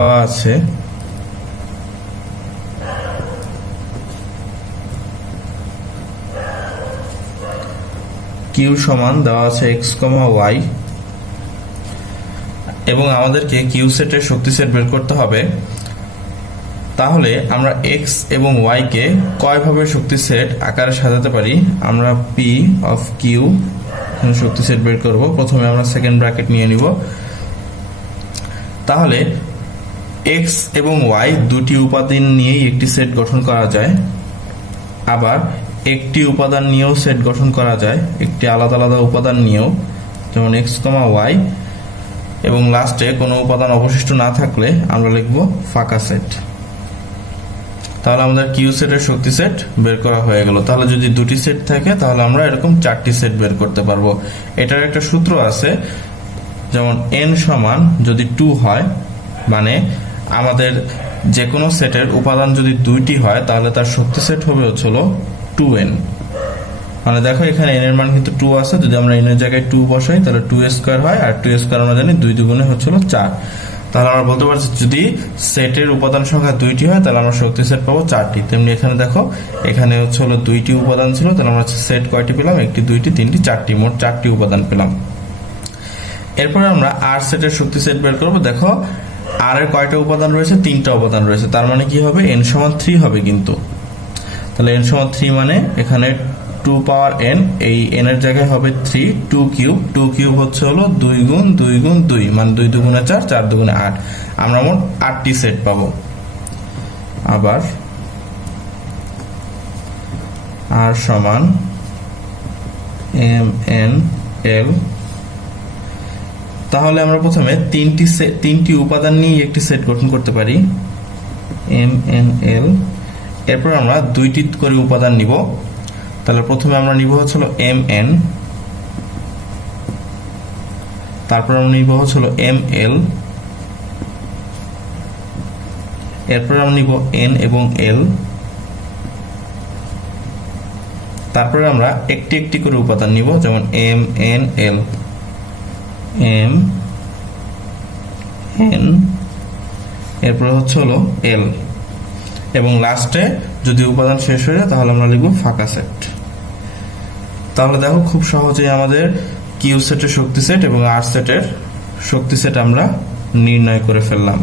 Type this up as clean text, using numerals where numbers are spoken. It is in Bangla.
আছে কিউ সমান দেওয়া আছে এক্স কমা ওয়াই এবং আমাদেরকে কিউ সেটের শক্তি সেট বের করতে হবে। তাহলে আমরা এক্স এবং ওয়াই কে কয়ভাবে শক্তি সেট আকারে সাজাতে পারি? আমরা পি অফ কিউ শক্তি সেট বের করব। প্রথমে আমরা সেকেন্ড ব্র্যাকেট নিয়ে নিব। তাহলে এক্স এবং ওয়াই দুটি উপাদান নিয়েই একটি সেট গঠন করা যায়, আবার একটি উপাদান নিয়েও সেট গঠন করা যায়, একটি আলাদা আলাদা উপাদান নিয়েও, যেমন এক্স কমা ওয়াই, এবং লাস্টে কোনো উপাদান অবশিষ্ট না থাকলে আমরা লিখব ফাঁকা সেট। তাহলে আমাদের কিউ সেটের শক্তি সেট বের করা হয়ে গেল। তাহলে যদি দুটি সেট থাকে তাহলে আমরা এরকম চারটি সেট বের করতে পারবো। এটার একটা সূত্র আছে, যেমন n সমান যদি 2 হয়, মানে আমাদের যে কোনো সেটের উপাদান যদি দুইটি হয় তাহলে তার শক্তি সেট হবে হলো 2n। মানে দেখো এখানে n এর মান কিন্তু 2 আছে, যদি আমরা n এর জায়গায় 2 বসাই তাহলে 2 হয়, আর 2 আমরা জানি 2 দুগুণে হলো 4। তাহলে আমরা বলতে পারছি যদি সেটের উপাদান সংখ্যা দুইটি হয় তাহলে আমরা শক্তি সেট পাবো 4টি। তেমনি এখানে দেখো এখানে হলো দুইটি উপাদান ছিল, তাহলে আমরা সেট কয়টি পেলাম? একটি, দুইটি, তিনটি, চারটি, মোট 4টি উপাদান পেলাম। এরপরে আমরা আর সেটের শক্তি সেট বের করব। দেখো আর এর কয়টা উপাদান রয়েছে? 3টা উপাদান রয়েছে। তার মানে কি হবে? n সমান 3 হবে কিন্তু। তাহলে n সমান 3 মানে এখানে 2 পাওয়ার n, এই n এর জায়গায় হবে 3, 2 কিউব হলো 2 গুণ 2 গুণ 2, মানে 2 দুগুণে 4, 4 দুগুণে 8। আমরা মোট 8টি সেট পাবো। আবার r সমান m n l। তাহলে আমরা প্রথমে তিনটি উপাদান নিয়ে একটি সেট গঠন করতে পারি, m n l। এরপর আমরা দুইটি করে উপাদান নিব। তাহলে প্রথমে আমরা নিব হলো m n, তারপর আমরা নিব হলো m l, এরপর আমরা নিব n এবং l, তারপরে আমরা একটি একটি করে উপাদান নিব, যেমন m n l, m n, এরপর হলো l, এবং লাস্টে যদি উপাদান শেষ হয়ে যায় তাহলে আমরা লিখব ফাঁকা সেট। তাহলে দেখো খুব সহজেই আমাদের কিউ সেটের শক্তি সেট এবং আর সেটের শক্তি সেট আমরা নির্ণয় করে ফেললাম।